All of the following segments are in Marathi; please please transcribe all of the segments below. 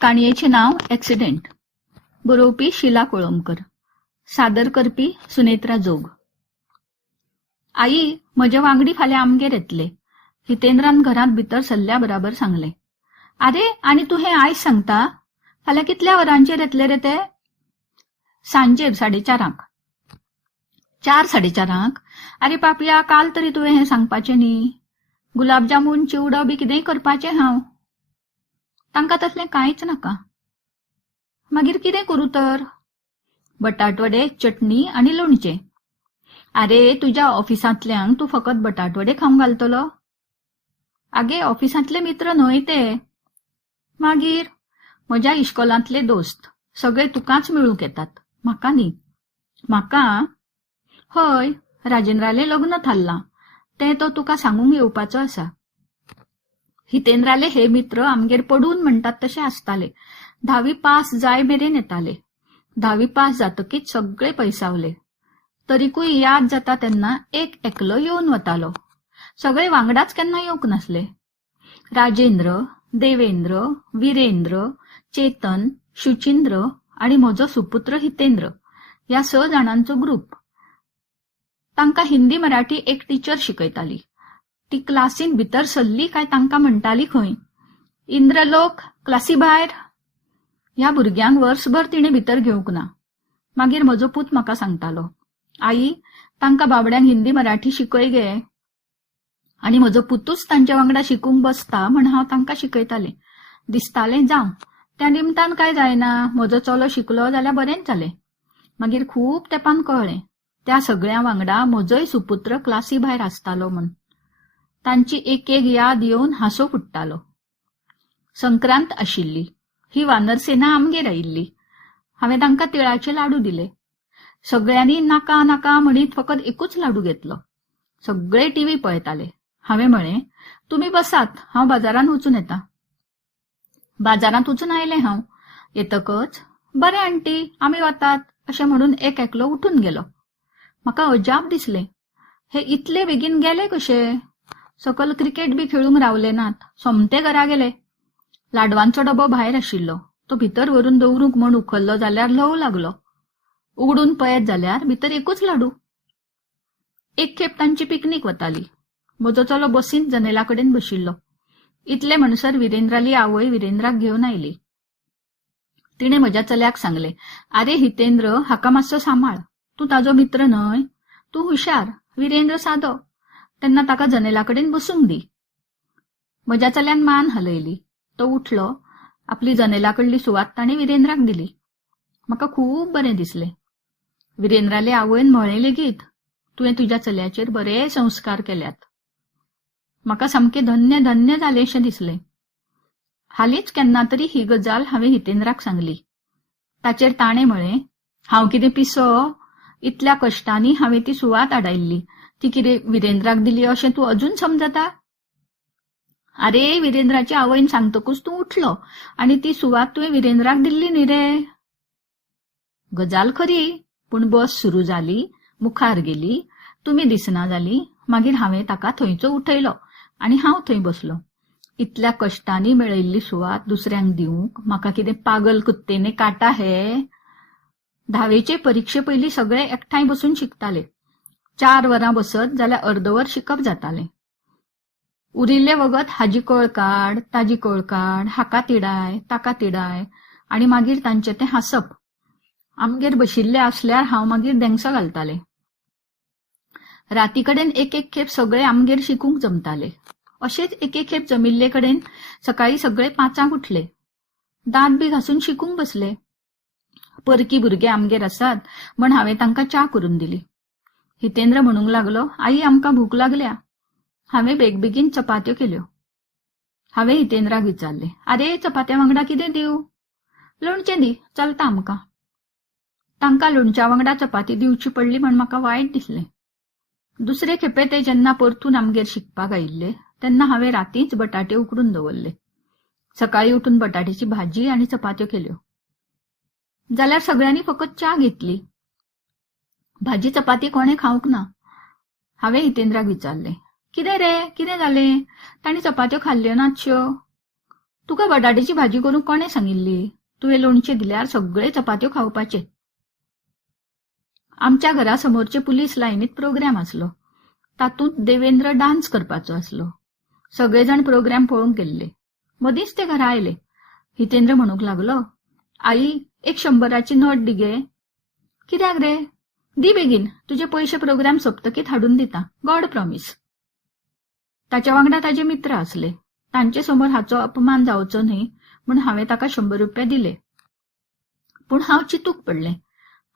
काणयेचे नाव ॲक्सिडेंट. बरोवपी शिला कोळंबकर. सादर करपी सुनेत्रा जोग. आई, म्हजे वांगडी फाल्यां आमगेर येतले. हितेंद्रान घरांत भितर सल्ल्या बराबर सांगले. आरे, आनी तूं हें आयज सांगता? फाल्यां कितल्या वरांचेर येतले रे ते? सांजेर 4:30. 4:30? आरे पापया, काल तरी तुवें हें सांगपाचें न्ही. गुलाबजामून चिवडो बी कितेंय करपाचें हांव. तांकां तसलें कांयच नाका. मागीर कितें करूं तर? बटाटवडे, चटणी आनी लोणचें. आरे, तुज्या ऑफिसांतल्यांक तूं फकत बटाटवडे खावंक घालतलो? आगे, ऑफिसांतले मित्र न्हय ते. मागीर? म्हज्या इश्कोलांतले दोस्त. सगळे तुकाच मेळूंक येतात, म्हाका न्ही. म्हाका? हय, राजेंद्रालें लग्न थारलां. तें तो तुका सांगूंक येवपाचो आसा. हितेंद्राले हे मित्र आमगेर पडून म्हणटात तशे आसताले. 10वी पास जाय मेरेन येताले. 10वी पास जातकीच सगळे पयसावले. तरीकूय याद जाता तेन्ना एक एकलो येवन वतालो. सगळे वांगडाच केन्ना येवंक नासले. राजेंद्र, देवेंद्र, विरेंद्र, चेतन, शुचिंद्र आणि म्हजो सुपुत्र हितेंद्र ह्या 6 जाणांचो ग्रुप. तांकां हिंदी मराठी एक टीचर शिकयताली. ती क्लासीन भितर सरली काय तांकां म्हणटाली खंय, इंद्रलोक, क्लासी भायर. ह्या भुरग्यांक वर्सभर तिणें भितर घेवंक ना. मागीर म्हजो पूत म्हाका सांगतालो, आई, तांकां बाबड्यांक हिंदी मराठी शिकय गे. आनी म्हजो पुतूच तांच्या वांगडा शिकूंक बसता म्हण हांव तांकां शिकयतालें. दिसतालें जावं, त्या निमतान काय जायना, म्हजो चलो शिकलो जाल्यार बरेंच जालें. मागीर खूब तेंपान कळ्ळें, त्या सगळ्यां वांगडा म्हजोय सुपुत्र क्लासी भायर आसतालो म्हूण. तांची एक एक याद येवन हांसो फुट्टालो. संक्रांत आशिल्ली. ही वानरसेना आमगेर आयिल्ली. हांवें तांकां तिळाचे लाडू दिले. सगळ्यांनी नाका नाका म्हणीत फकत एकूच लाडू घेतलो. सगळे टीव्ही पळयताले. हांवें म्हळें, तुमी बसात, हांव बाजारांत वचून येता. बाजारांत वचून आयलें हांव. येतकच, बरें आंटी, आमी वतात अशें म्हणून एक एकलो उठून गेलो. म्हाका अजाप दिसलें. हे इतले बेगीन गेले कशे? सकल क्रिकेट बी खेळूंक रावले नात. सोमते घरा गेले. लाडवांचो डबो भायर आशिल्लो. तो भितर व्हरून दवरूंक म्हूण उखल्लो जाल्यार ल्हव लागलो. उगडून पळयत जाल्यार भितर एकूच लाडू. एक खेप तांची पिकनीक वताली. म्हजो चलो बसींत जनेला कडेन बशिल्लो. इतले म्हणसर विरेंद्राली आवय विरेंद्राक घेवन आयली. तिणें म्हज्या चल्याक सांगलें, आरे हितेंद्र, हाका मातसो सांबाळ. तूं ताजो मित्र न्हय. तूं हुशार, विरेंद्र सादो. तेन्ना ताका जनेला कडेन बसूंक दी. म्हज्या चल्यान मान हलयली. तो उठलो. आपली जनेला कडली सुवात ताणें विरेंद्राक दिली. म्हाका खूब बरें दिसलें. विरेंद्राले आवयन म्हळें लेगीत, तुवें तुज्या चल्याचेर बरे संस्कार केल्यात. म्हाका सामकें धन्य धन्य जालेंशें दिसलें. हालींच केन्ना तरी ही गजाल हांवें हितेंद्राक सांगली. ताचेर ताणें म्हळें, हांव कितें पिसो? इतल्या कश्टांनी हांवें ती सुवात आडायल्ली. ती कितें विरेंद्राक दिली अशें तूं अजून समजता? आरे, विरेंद्राची आवयन सांगतकूच तूं उठलो आनी ती सुवात तुवें विरेंद्राक दिल्ली न्ही रे. गजाल खरी, पूण बस सुरू जाली, मुखार गेली, तुमी दिसना जाली. मागीर हांवें ताका थंयचो उठयलो आनी हांव थंय बसलो. इतल्या कश्टांनी मेळयल्ली सुवात दुसऱ्यांक दिवंक म्हाका कितें पागल कुत्तेने काटा हे? 10वेचे परिक्षे पयलीं सगळे एकठांय बसून शिकताले. 4 वरां बसत जाल्यार अर्दवर शिकप जातालें. उरिल्ले वगत हाजी कळ काड, ताजी कळ काड, हाका तिडाय, ताका तिडाय, आनी मागीर तांचें तें हांसप. आमगेर बशिल्ले आसल्यार हांव मागीर देंगसो घालतालें. रातीकडेन एक एक खेप सगळे आमगेर शिकूंक जमताले. अशेंच एक एक खेप जमिल्ले कडेन सकाळीं सगळे 5 उठले. दांत बी घासून शिकूंक बसले. परकी भुरगे आमगेर आसात म्हण हांवें तांकां च्या करून दिली. हितेंद्र म्हणूंक लागलो, आई, आमकां भूक लागल्या. हांवें बेगबेगीन चपात्यो केल्यो. हांवें हितेंद्राक विचारलें, आरे, चपात्या वांगडा कितें दिवं? लोणचें दी, चलता आमकां. तांकां लोणच्या वांगडा चपाती दिवची पडली म्हण म्हाका वायट दिसलें. दुसरे खेपे ते जेन्ना परतून आमगेर शिकपाक आयिल्ले तेन्ना हांवें रातींच बटाटे उकडून दवरले. सकाळीं उठून बटाट्याची भाजी आनी चपात्यो केल्यो. जाल्यार सगळ्यांनी फकत च्या घेतली. भाजी चपाती कोणें खावंक ना. हांवें हितेंद्राक विचारलें, कितें रे, कितें जालें? तांणी चपात्यो खाल्ल्यो नातश्यो. तुका बटाट्याची भाजी करूंक कोणे सांगिल्ली? तुवें लोणचें दिल्यार सगळे चपात्यो खावपाचे. आमच्या घरासमोरचे पुलीस लायनीत प्रोग्राम आसलो. तातूंत देवेंद्र डान्स करपाचो आसलो. सगळेजण प्रोग्राम पळोवंक गेल्ले. मदींच ते घरा आयले. हितेंद्र म्हणूंक लागलो, आई, एक 100ची नोट दी गे. कित्याक रे? दी बेगीन, तुझे पयशे प्रोग्राम सोंपतकीत हाडून दिता. God promise. ताच्या वांगडा ताचे मित्र आसले. तांचे समोर हाचो अपमान जावचो न्ही म्हूण हांवें ताका 100 रुपया दिले. पूण हांव चिंतूक पडलें.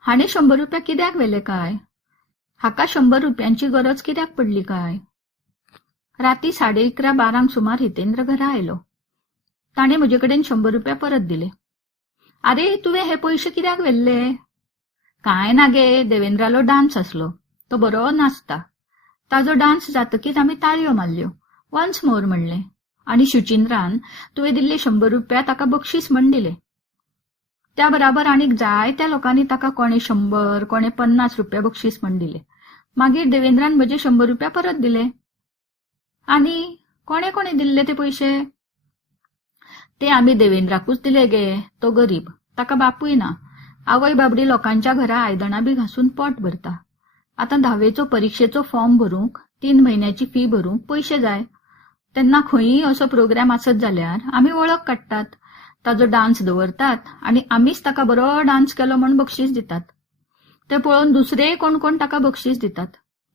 हाणें 100 रुपया कित्याक व्हेले काय? हाका 100 रुपयांची गरज कित्याक पडली काय? राती 11:30-12 सुमार हितेंद्र घरा आयलो. ताणें म्हजे कडेन 100 रुपया परत दिले. आरे, तुवें हे पयशे कित्याक व्हेल्ले? काय ना गे, देवेंद्रालो डान्स आसलो. तो बरो नाचता. ताजो डान्स जातकीच आमी ताळयो मारल्यो. वन्स मोर म्हणलें. आनी शुचिंद्रान तुवें दिल्ले 100 रुपया ताका बक्षीस म्हण दिले. त्या बराबर आनीक जायत्या लोकांनी ताका कोणे 100, कोणे 50 रुपया बक्षीस म्हण दिले. मागीर देवेंद्रान म्हजे 100 रुपया परत दिले. आनी कोणे कोणे दिल्ले ते पयशे? ते आमी देवेंद्राकूच दिले गे. तो गरीब, ताका बापूय ना. आवय बाबडी लोकांच्या घरा आयदनां बी घासून पोट भरता. आतां 10वेचो परीक्षेचो फॉर्म भरूंक, 3 म्हयन्याची फी भरूंक पयशे जाय. तेन्ना खंयीय असो प्रोग्राम आसत जाल्यार आमी वळख काडटात. ताजो डान्स दवरतात आनी आमीच ताका बरो डान्स केलो म्हूण बक्षीस दितात. ते पळोवन दुसरे कोण कोण ताका बक्षीस दितात.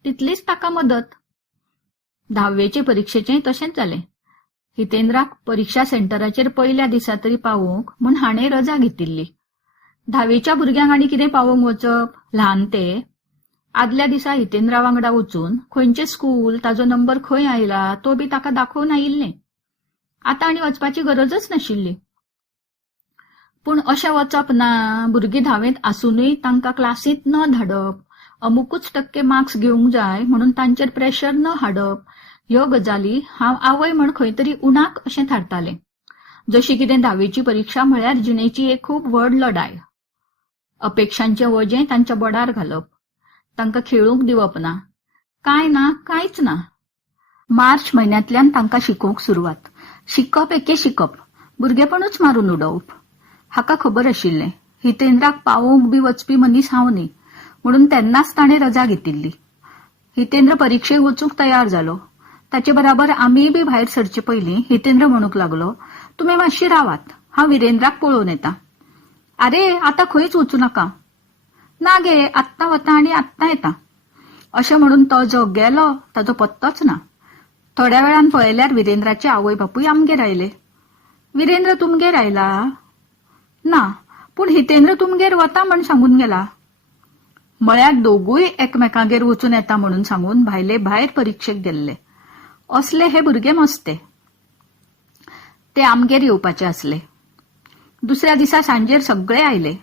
तितलीच ताका मदत. 10वेचे परीक्षेचेंय तशेंच जालें. हितेंद्राक परीक्षा सेंटराचेर पयल्या दिसा तरी पावूंक म्हूण हाणें रजा घेतिल्ली. 10वेच्या भुरग्यांक आनी कितें पावोवंक वचप? ल्हान ते. आदल्या दिसा हितेंद्रा वांगडा वचून खंयचें स्कूल, ताजो नंबर खंय आयला तो बी ताका दाखोवन आयिल्लें. आतां आनी वचपाची गरजच नाशिल्ली. पूण अशें वचप ना. भुरगीं 10वेंत आसुनूय तांकां क्लासींत न धाडप, अमुकूच टक्के मार्क्स घेवंक जाय म्हणून तांचेर प्रेशर न हाडप, ह्यो गजाली हांव आवय म्हण खंय तरी उणाक अशें थारतालें. जशी कितें 10वेची परीक्षा म्हळ्यार जिणेची एक खूब व्हड लढाय. अपेक्षांचें वजें तांच्या बोडार घालप. तांकां खेळूंक दिवप ना. काय ना, कांयच ना. मार्च म्हयन्यांतल्यान तांकां शिकोवंक सुरवात. शिकप एके शिकप, भुरगेपणूच मारून उडोवप. हाका खबर आशिल्लें हितेंद्राक पावोवंक बी वचपी मनीस हांव न्ही म्हणून तेन्नाच ताणें रजा घेतिल्ली. हितेंद्र परीक्षेक वचूंक तयार जालो. ताचे बराबर आमी बी भायर सरचे पयलीं हितेंद्र म्हणूंक लागलो, तुमी मातशी रावात, हांव विरेंद्राक पळोवन येता. आरे, आतां खंयच वचूं नाका. ना गे, आत्तां वता आनी आत्तां येता. अशें म्हणून तो जो गेलो ताजो पत्तोच ना. थोड्या वेळान पळयल्यार विरेंद्राचे आवय बापूय आमगेर आयले. विरेंद्र तुमगेर आयला? ना, पूण हितेंद्र तुमगेर वता म्हण सांगून गेला. म्हळ्यार दोगूय एकमेकांगेर वचून येता म्हणून सांगून भायले भायर परीक्षेक गेल्ले. असले हे भुरगे मस्ते. ते आमगेर येवपाचे आसले. दुसऱ्या दिसा सांजेर सगळे आयले.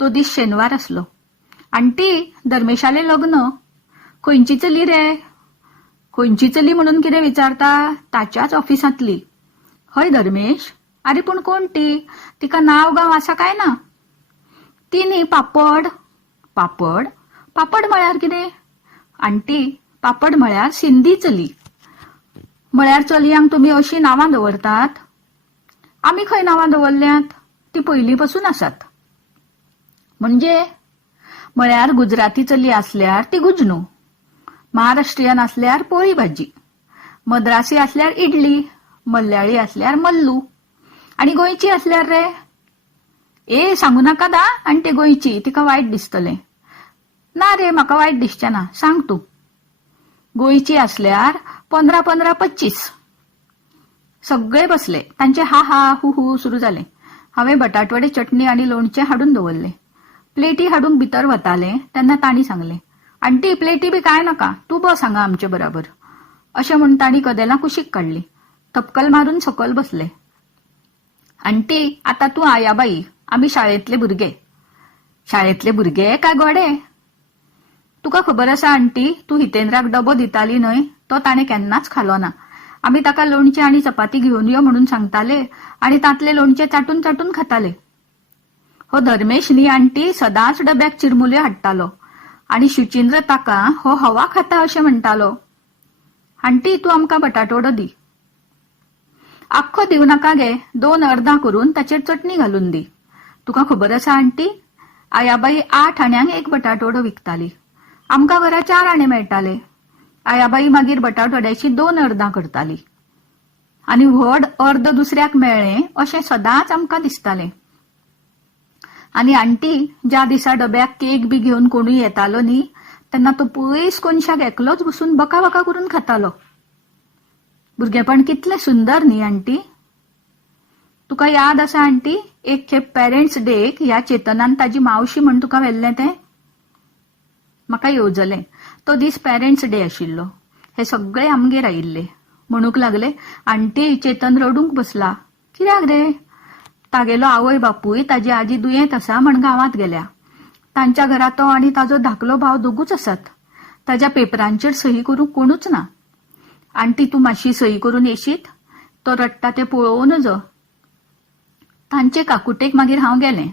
तो दीस शेनवार आसलो. आंटी, धर्मेशालें लग्न. खंयची चली रे? खंयची चली म्हणून कितें विचारता? ताच्याच ऑफिसांतली. हय धर्मेश. आरे पूण कोण ती? तिका नांव गांव आसा काय ना? ती न्ही पापड. पापड? पापड म्हळ्यार कितें? आंटी, पापड म्हळ्यार सिंधी चली. म्हळ्यार चलयांक तुमी अशीं नांवां दवरतात? आमी खंय नांवां दवरल्यांत? ती पयलीं पासून आसात. म्हणजे? म्हळ्यार गुजराती चली आसल्यार ती गुजनू, महाराष्ट्रीयन आसल्यार पोळी भाजी, मद्रासी आसल्यार इडली, मल्याळी आसल्यार मल्लू, आणि गोंयची आसल्यार रे? ए, सांगू नाका दा. आनी ते गोंयची, तिका वायट दिसतलें. ना रे, म्हाका वायट दिसचें ना, सांग तूं. गोंयची आसल्यार 15-15, 25. सगळे बसले. तांचे हा हा हू हू सुरू जालें. हांवें बटाटवडे, चटणी आनी लोणचें हाडून दवरलें. प्लेटी हाडूंक भितर वतालें तेन्ना तांणी सांगलें, आंटी प्लेटी बी काय नाका, तूं बस हांगा आमचे बराबर. अशें म्हूण तांणी कदेलां कुशीक काडली. तपकल मारून सकयल बसले. आंटी, आतां तूं आयाबाई, आमी शाळेंतले भुरगे. शाळेंतले भुरगे काय गोडे? तुका खबर आसा आंटी, तूं हितेंद्राक डबो दिताली न्हय, तो ताणें केन्नाच खालो ना. आमी ताका लोणचें आनी चपाती घेवन यो म्हणून सांगताले आनी तांतले लोणचें चाटून चाटून खाताले. हो धर्मेश न्ही आंटी, सदांच डब्याक चिरमुल्यो हाडटालो आनी शुचिंद्र ताका हो हवा खाता अशें म्हणटालो. आंटी, तूं आमकां बटाटवडो दी. आख्खो दिव नाका गे, 2 अर्दां करून ताचेर चटणी घालून दी. तुका खबर आसा आंटी, आयाबाई 8 आण्यांक एक बटाटवडो विकताली. आमकां घरा 4 आणे मेळटाले. आयाबाई मागीर बटाटवड्याची 2 अर्दां करताली. आनी व्हड अर्द दुसऱ्याक मेळ्ळें अशें सदांच आमकां दिसतालें. आनी आंटी, ज्या दिसा डब्याक केक बी घेवन कोणूय येतालो न्ही, तेन्ना तो पयस कोनशाक एकलोच बसून बका बका करून खातालो. भुरगेपण कितलें सुंदर न्ही आंटी. तुका याद आसा आंटी, एक खेप पेरेंट्स डेक ह्या चेतनान ताजी मावशी म्हण तुका व्हेल्लें तें? म्हाका येवजलें. तो दीस पेरेंट्स डे आशिल्लो. हे सगळे आमगेर आयिल्ले. म्हणूक लागले, आंटी, चेतन रडूंक बसला. कित्याक रे? तागेलो आवय बापूय ताजी आजी दुयेंत आसा म्हण गांवांत गेल्या. तांच्या घरा तो आनी ताजो धाकलो भाव दोगूच आसात. ताज्या पेपरांचेर सही करूंक कोणूच ना. आंटी, तूं मातशी सही करून येशीत? तो रडटा तें पळोवन जो. तांचे काकुटेक मागीर हांव गेलें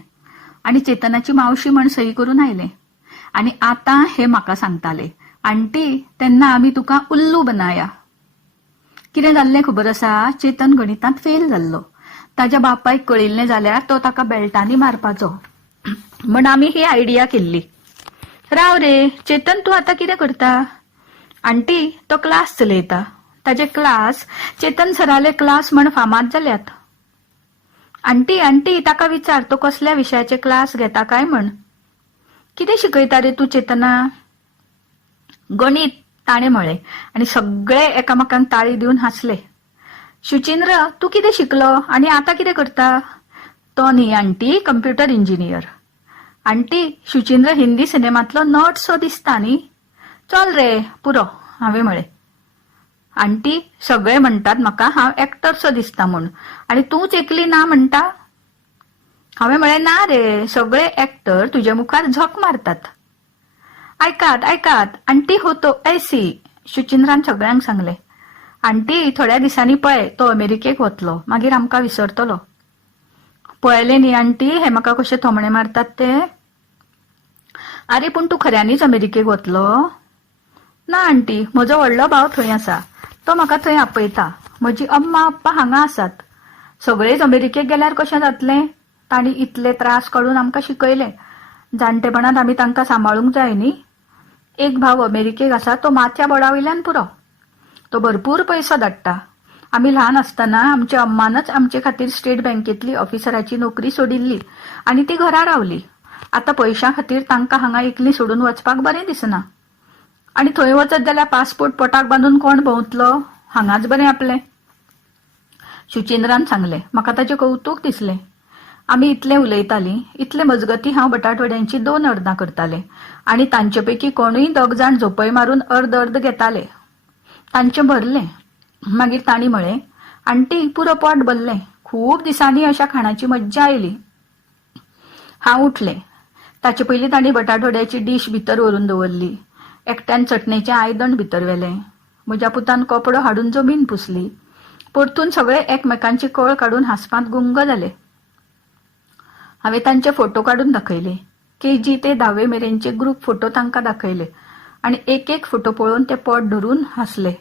आनी चेतनाची मावशी म्हण सही करून आयलें. आनी आतां हे म्हाका सांगताले, आंटी, तेन्ना आमी तुका उल्लू बनाया. कितें जाल्लें खबर आसा? चेतन गणितांत फेल जाल्लो. ताज्या बापायक कळिल्लें जाल्यार तो ताका बेल्टांनी मारपाचो. म्हण आमी ही आयडिया केल्ली. राव रे, चेतन, तूं आतां कितें करता? आंटी, तो क्लास चलयता. ताजे क्लास चेतन सराले क्लास म्हण फामाद जाल्यात. आंटी, आंटी, ताका विचार तो कसल्या विशयाचे क्लास घेता काय म्हण. कितें शिकयता रे तूं चेतना? गणित, ताणें म्हळें आनी सगळे एकामेकांक ताळी दिवन हांसले. शुचिंद्र, तूं कितें शिकलो आनी आतां कितें करता? तो न्ही aunty, computer engineer. Aunty, Shuchindra Hindi सिनेमांतलो नट सो दिसता न्ही. चल रे पुरो, हांवें म्हळें. आंटी, सगळे म्हणटात म्हाका हांव एक्टर सो दिसता म्हूण, आनी तूंच एकली ना म्हणटा. हांवें म्हळें, ना रे, सगळे एक्टर तुजे मुखार झक मारतात. ऐकात ऐकात, आंटी हो तो ऐसी, शुचिंद्रान सगळ्यांक सांगलें. आंटी, थोड्या दिसांनी पळय, तो अमेरिकेक वतलो, मागीर आमकां विसरतलो. पळयलें न्ही आंटी, हे म्हाका कशे थोमणे मारतात ते. आरे, पूण तूं खऱ्यांनीच अमेरिकेक वतलो? ना आंटी, म्हजो व्हडलो भाव थंय आसा. तो म्हाका थंय आपयता. म्हजी अम्मा अप्पा हांगा आसात. सगळेच अमेरिकेक गेल्यार कशें जातलें? तांणी इतले त्रास काडून आमकां शिकयलें. जाणटेपणांत आमी तांकां सांबाळूंक जाय न्ही. एक भाव अमेरिकेक आसा, तो माथ्या बोडावयल्यान पुरो. तो भरपूर पयसो धाडटा. आमी ल्हान आसतना आमच्या अम्मानच आमचे खातीर स्टेट बँकेतली ऑफिसराची नोकरी सोडिल्ली आनी ती घरा रावली. आतां पयशां खातीर तांकां हांगा एकली सोडून वचपाक बरें दिसना. आनी थंय वचत जाल्यार पासपोर्ट पोटाक बांदून कोण भोंवतलो? हांगाच बरें आपलें. शुचिंद्रान सांगलें. म्हाका ताचें कौतूक दिसलें. आमी इतलें उलयतालीं, इतले मजगतीं हांव बटाटवड्यांची 2 अर्दां करतालें आनी तांचेपैकी कोणूय 2 जाण झोपय मारून अर्द अर्द घेताले. तांचें भरलें. मागीर तांणी म्हळें, आंटी, पुरो पोट भरलें. खूब दिसांनी अशा खाणाची मज्जा आयली. हांव उठलें. ताचे पयलीं तांणी बटाटवड्याची डीश भितर व्हरून दवरली. एकट्यान चटणेचें आयदण भितर व्हेलें. म्हज्या पुतान कपडो हाडून जमीन पुसली. परतून सगळे एकमेकांची कळ काडून हांसपांत गुंग जाले. हांवें तांचे फोटो काडून दाखयले. KG ते 10वे मेरेनचे ग्रूप फोटो तांकां दाखयले आनी एक एक फोटो पळोवन ते पोट धरून हांसले.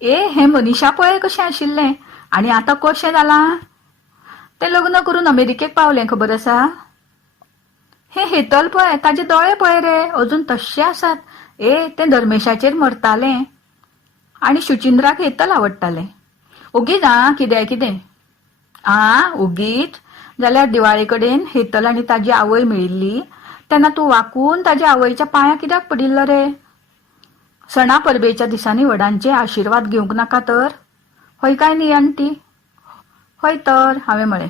हे मनीशा पळय कशें आशिल्लें आनी आतां कशें जालां. तें लग्न करून अमेरिकेक पावलें, खबर आसा. हे हेतल पळय, ताजे दोळे पळय रे, अजून तश्शे आसात. तें धर्मेशाचेर मरतालें. आनी शुचिंद्राक हेतल आवडटालें. ओगीच कितें कितें ओगीच जाल्यार दिवाळे कडेन हेतल आनी ताजी आवय मेळिल्ली तेन्ना तूं वाकून ताज्या आवयच्या पांयां कित्याक पडिल्लो रे? सणा परबेच्या दिसांनी व्हडांचे आशिर्वाद घेवंक नाका तर? हय काय न्ही आंटी? हय तर, हांवें म्हळें.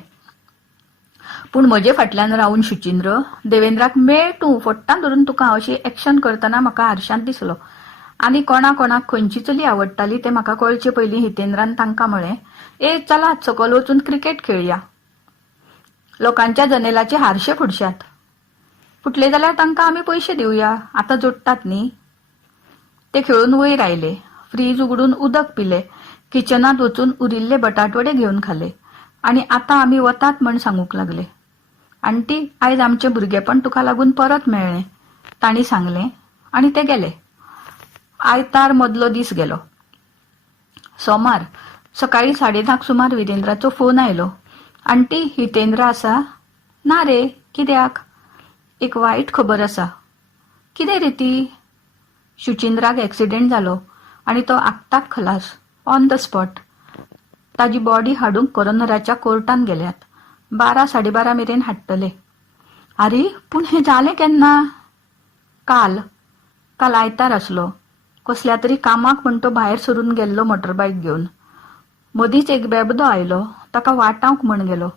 पूण म्हजे फाटल्यान रावन शुचिंद्र, देवेंद्राक मेळ तूं, फोट्टां धरून तुका अशी एक्शन करतना म्हाका हारशांत दिसलो. आनी कोणा कोणाक खंयची चली आवडटाली तें म्हाका कळचे पयलीं हितेंद्रान तांकां म्हळें, चलात सकयल वचून क्रिकेट खेळया. लोकांच्या जनेलाचे हारशे फुडश्यात. फुटले जाल्यार तांकां आमी पयशे दिवया, आतां जोडटात न्ही. ते खेळून वयर आयले. फ्रीज उगडून उदक पिलें. किचनांत वचून उरिल्ले बटाटवडे घेवन खाले. आनी आतां आमी वतात म्हण सांगूंक लागले. आंटी, आयज आमचें भुरगेपण तुका लागून परत मेळ्ळें, तांणी सांगलें आनी ते गेले. आयतार मदलो दीस गेलो. सोमार. सकाळी 10:30 सुमार विरेंद्राचो फोन आयलो. आंटी, हितेंद्र आसा? ना रे, कित्याक? एक वायट खबर आसा. कितें रे ती? शुचिंद्राक एक्सिडेंट जालो आनी तो आगताक खलास, ऑन द स्पॉट. ताजी बॉडी हाडूंक कॉरोनराच्या कोर्टान गेल्यात. 12-12:30 मेरेन हाडटले. आरे, पूण हें जालें केन्ना? काल आयतार आसलो. कसल्या तरी कामाक म्हूण तो भायर सरून गेल्लो मोटरबायक घेवन. मदींच एक बेबदो आयलो, ताका वाटावंक म्हूण गेलो.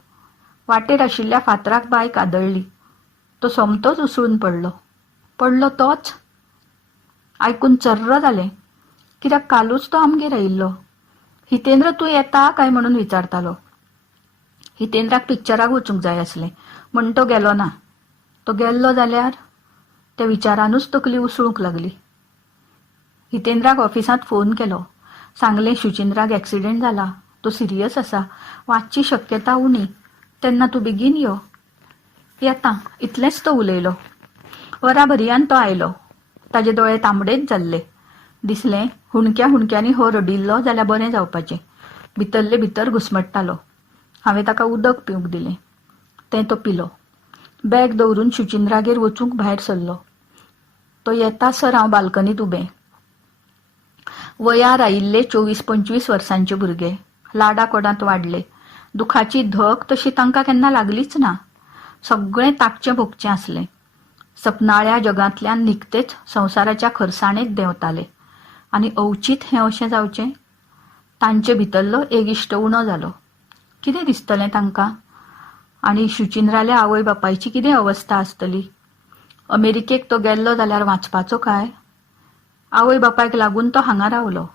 वाटेर आशिल्ल्या फातराक बायक आदळ्ळी. तो सोमतोच उसळून पडलो तोच? आयकून चर्र जालें, कित्याक कालूच तो आमगेर आयिल्लो. हितेंद्र, तूं येता काय म्हणून विचारतालो. हितेंद्राक पिक्चराक वचूंक जाय आसलें, म्हूण तो गेलो ना. तो गेल्लो जाल्यार त्या विचारानूच तकली उसळूंक लागली. हितेंद्राक ऑफिसांत फोन केलो. सांगलें, शुचिंद्राक एक्सिडेंट जाला, तो सिरियस आसा, वाचची शक्यता उणी, तेन्ना तूं बेगीन यो. येता, इतलेंच तो उलयलो. वराभरयान तो आयलो. ताजे दोळे तांबडेच जाल्ले. दिसलें, हुणक्या हुणक्यांनी हो रडिल्लो जाल्यार बरें जावपाचें. भितरले भितर घुस्मट्टालो. हांवें ताका उदक पिवंक दिलें. तें तो पिलो. बॅग दवरून शुचिंद्रागेर वचूंक भायर सरलो. तो येतासर हांव बाल्कनीत उबें. वयार आयिल्ले 24-25 वर्सांचे भुरगे, लाडाकोडांत वाडले. दुखाची धग तशी तांकां केन्ना लागलीच ना. सगळें ताकचें भोगचें आसलें. सपनाळ्या जगांतल्यान निकतेच संवसाराच्या खरसाणेक देंवताले. आनी अवचीत हें अशें जावचें? तांचे भितरलो एक इश्ट उणो जालो. कितें दिसतलें तांकां? आनी शुचिंद्राल्या आवय बापायची कितें अवस्था आसतली? अमेरिकेक तो गेल्लो जाल्यार वाचपाचो काय? आवय बापायक लागून तो हांगा रावलो.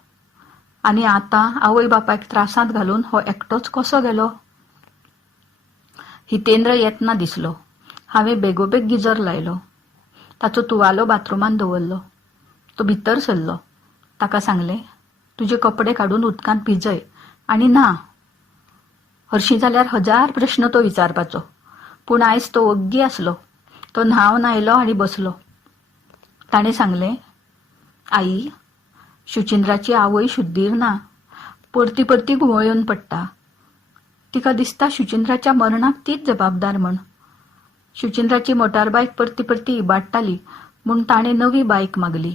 आनी आतां आवय बापायक त्रासांत घालून हो एकटोच कसो गेलो? हितेंद्र येतना दिसलो. हांवें बेगोबेग गिजर लायलो. ताचो तुवालो बाथरुमान दवरलो. तो भितर सरलो. ताका सांगलें, तुजे कपडे काडून उदकांत भिजय. आनी ना, हरशीं जाल्यार 1000 प्रश्न तो विचारपाचो. पूण आयज तो ओग्गी आसलो. तो न्हावन आयलो आनी बसलो. ताणें सांगलें, आई, शुचिंद्राची आवय शुद्धीर ना. परती परती घुंवळून पडटा. तिका दिसता शुचिंद्राच्या मरणाक तीच जबाबदार म्हण. शुचिंद्राची मोटारबायक परती परती इबाडटाली म्हूण ताणें नवी बायक मागली.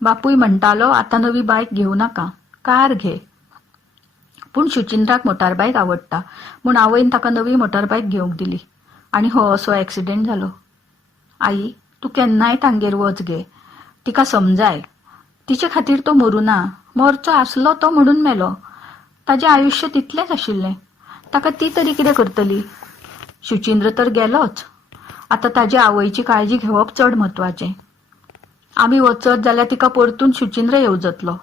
बापूय म्हणटालो, आतां नवी बायक घेवं नाका, कार घे. पूण शुचिंद्राक मोटारबायक आवडटा म्हूण आवयन ताका नवी मोटारबायक घेवंक दिली. आनी हो असो एक्सिडेंट जालो. आई, तूं केन्नाय तांगेर वच गे. तिका समजाय, तिचे खातीर तो मरूं ना. मरचो आसलो तो म्हणून मेलो. ताजें आयुश्य तितलेंच आशिल्लें. ताका ती तरी कितें करतली? शुचिंद्र तर गेलोच. आतां ताजे आवयची काळजी घेवप चड म्हत्वाचें. आमी वचत जाल्यार तिका परतून शुचिंद्र येवजतलो.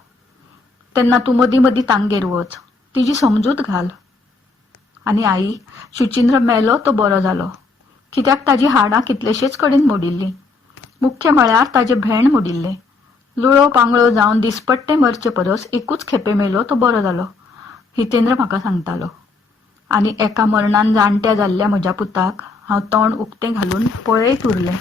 तेन्ना तूं मदीं मदीं तांगेर वच. तिची समजूत घाल. आनी आई, शुचिंद्र मेलो तो बरो जालो. कित्याक ताजी हाडां कितलेशेच कडेन मोडिल्लीं. मुख्य म्हळ्यार ताजें भेण मोडिल्लें. लुळो पांगळो जावन दिसपट्टे मरचे परस एकूच खेपे मेलो तो बरो जालो. हितेंद्र म्हाका सांगतालो. आनी एका मरणान जाणट्या जाल्ल्या म्हज्या पुताक हांव तोंड उक्तें घालून पळयत उरलें.